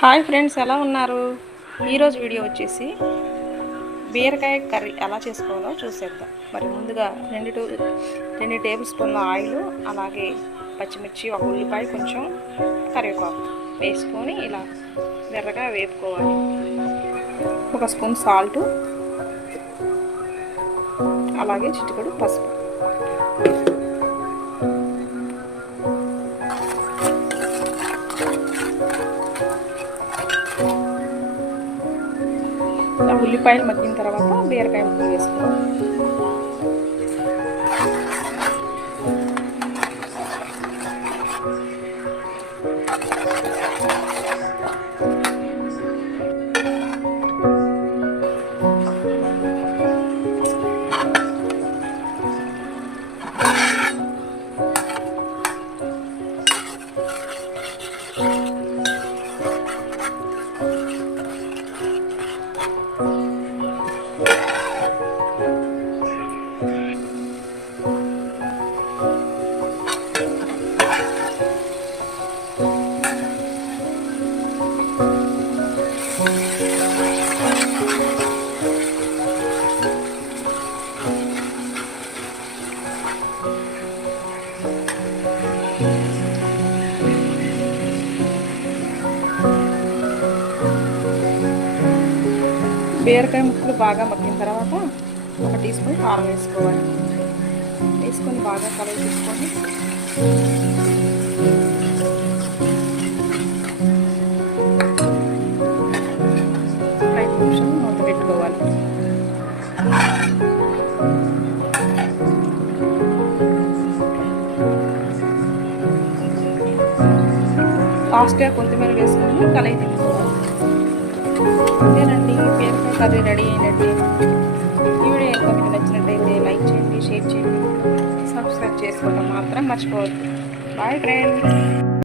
Hi friends, ఎలా ఉన్నారు? ఈరోజు వీడియో వచ్చేసి బీరకాయ కర్రీ ఎలా చేసుకోవాలో చూసేద్దాం. మరి ముందుగా రెండు టేబుల్ స్పూన్ల ఆయిల్, అలాగే పచ్చిమిర్చి, ఒక ఉల్లిపాయ, కొంచెం కరివేపాకు వేసుకొని ఇలా ఎర్రగా వేపుకోవాలి. ఒక స్పూన్ సాల్ట్, అలాగే చిటికెడు పసుపు. ఉల్లిపాయలు మగ్గిన తర్వాత బీరకాయ ముక్కలు వేసుకోవాలి. బీరకాయ ముక్కలు బాగా మగ్గిన తర్వాత 1 టీ స్పూన్ కారం వేసుకోవాలి. వేసుకొని బాగా కలగజేసుకొని ఒక 5 నిమిషాలు మూత పెట్టుకోవాలి. లాస్ట్గా కొత్తిమీర వేసుకొని కలయి తిప్పుకోవాలి. అంతేనండి, బీరకాయ కర్రీ రెడీ అయినట్టు. ఈ వీడియో కనుక మీకు నచ్చినట్టయితే లైక్ చేయండి, షేర్ చేయండి, సబ్స్క్రైబ్ చేసుకోవడం మాత్రం మర్చిపోవద్దు. Bye friends.